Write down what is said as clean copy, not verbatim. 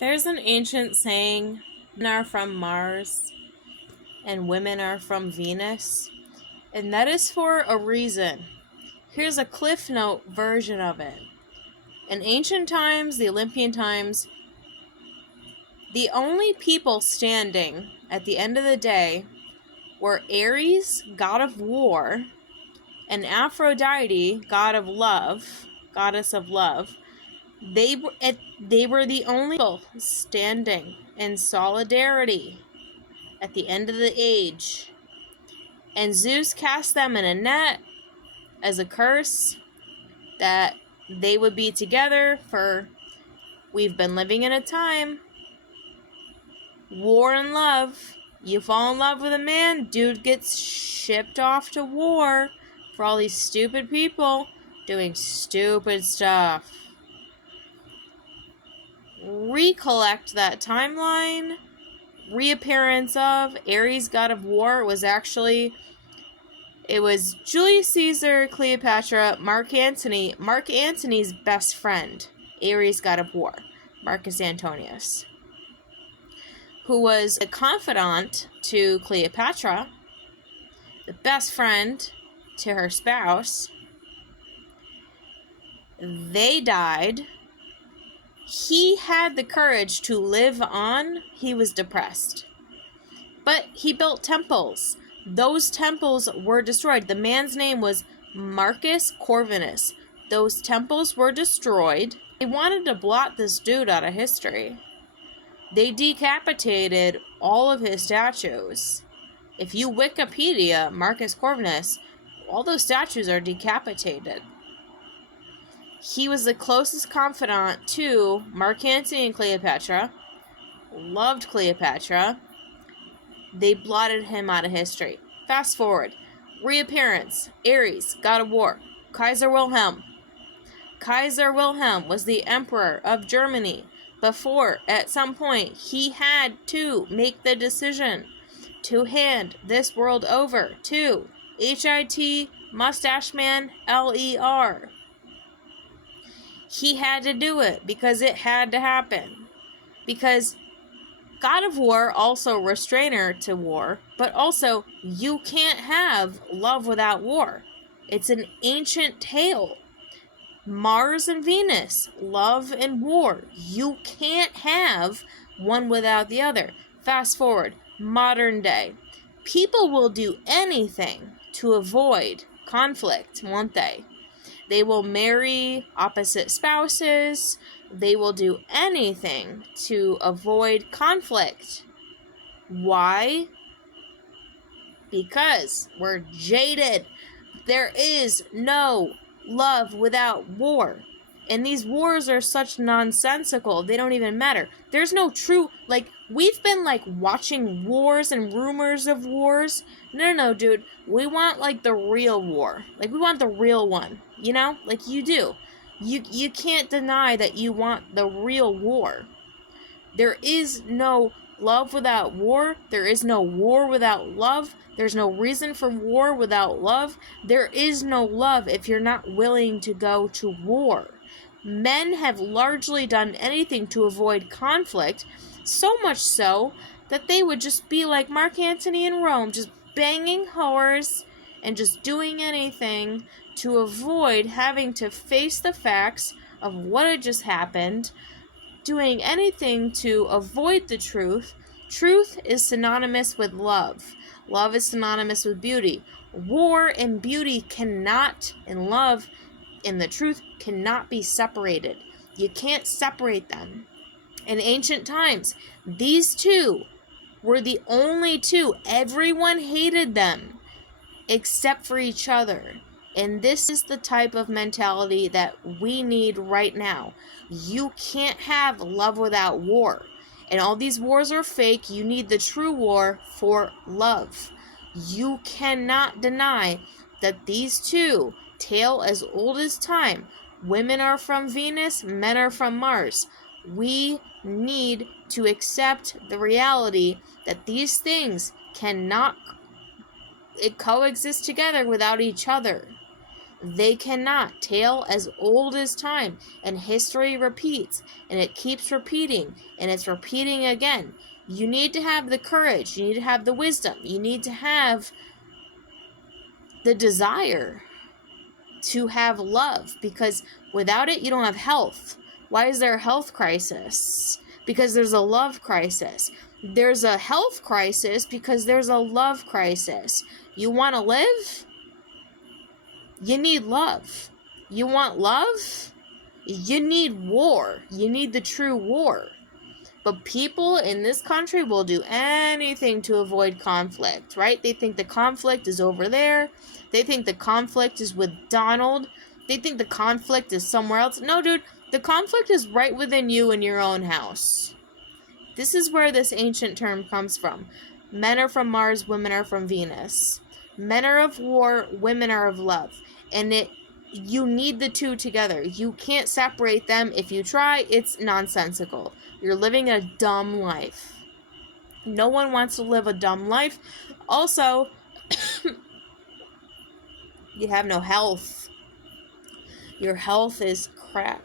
There's an ancient saying, men are from Mars and women are from Venus, and that is for a reason. Here's a Cliff Note version of it. In ancient times, the Olympian times, the only people standing at the end of the day were Ares, god of war, and Aphrodite, god of love, goddess of love. They were the only people standing in solidarity at the end of the age. And Zeus cast them in a net as a curse that they would be together for, we've been living in a time, war and love. You fall in love with a man, dude gets shipped off to war for all these stupid people doing stupid stuff. Recollect that timeline. Reappearance of Ares, god of war, it was Julius Caesar, Cleopatra, Mark Antony, Mark Antony's best friend, Ares, god of war, Marcus Antonius, who was a confidant to Cleopatra, the best friend to her spouse. They died. He had the courage to live on. He was depressed. But he built temples. Those temples were destroyed. The man's name was Marcus Corvinus. Those temples were destroyed. They wanted to blot this dude out of history. They decapitated all of his statues. If you Wikipedia Marcus Corvinus, all those statues are decapitated. He was the closest confidant to Mark Antony and Cleopatra. Loved Cleopatra. They blotted him out of history. Fast forward. Reappearance. Ares, god of war. Kaiser Wilhelm. Kaiser Wilhelm was the emperor of Germany before, at some point, he had to make the decision to hand this world over to HIT Mustache Man LER. He had to do it because it had to happen. Because God of War, also restrainer to war, but also you can't have love without war. It's an ancient tale. Mars and Venus, love and war. You can't have one without the other. Fast forward, modern day. People will do anything to avoid conflict, won't they? They will marry opposite spouses. They will do anything to avoid conflict. Why? Because we're jaded. There is no love without war. And these wars are such nonsensical, they don't even matter. There's no true, we've been, watching wars and rumors of wars. No, dude. We want, the real war. We want the real one, you know? You do. You can't deny that you want the real war. There is no love without war. There is no war without love. There's no reason for war without love. There is no love if you're not willing to go to war. Men have largely done anything to avoid conflict, so much so that they would just be like Mark Antony in Rome, just banging whores and just doing anything to avoid having to face the facts of what had just happened, doing anything to avoid the truth. Truth is synonymous with love. Love is synonymous with beauty. War and beauty cannot, and love and the truth cannot be separated. You can't separate them. In ancient times, these two were the only two. Everyone hated them except for each other. And this is the type of mentality that we need right now. You can't have love without war. And all these wars are fake. You need the true war for love. You cannot deny that these two, tale as old as time, women are from Venus, men are from Mars. We need to accept the reality that these things cannot coexist together without each other. They cannot. Tale as old as time, and history repeats, and it keeps repeating, and it's repeating again. You need to have the courage, you need to have the wisdom, you need to have the desire to have love, because without it, you don't have health. Why is there a health crisis? Because there's a love crisis. There's a health crisis because there's a love crisis. You want to live? You need love. You want love? You need war. You need the true war. But people in this country will do anything to avoid conflict, right? They think the conflict is over there. They think the conflict is with Donald. They think the conflict is somewhere else. No, dude, the conflict is right within you in your own house. This is where this ancient term comes from. Men are from Mars, women are from Venus. Men are of war, women are of love. And you need the two together. You can't separate them. If you try, it's nonsensical. You're living a dumb life. No one wants to live a dumb life. Also, you have no health. Your health is crap.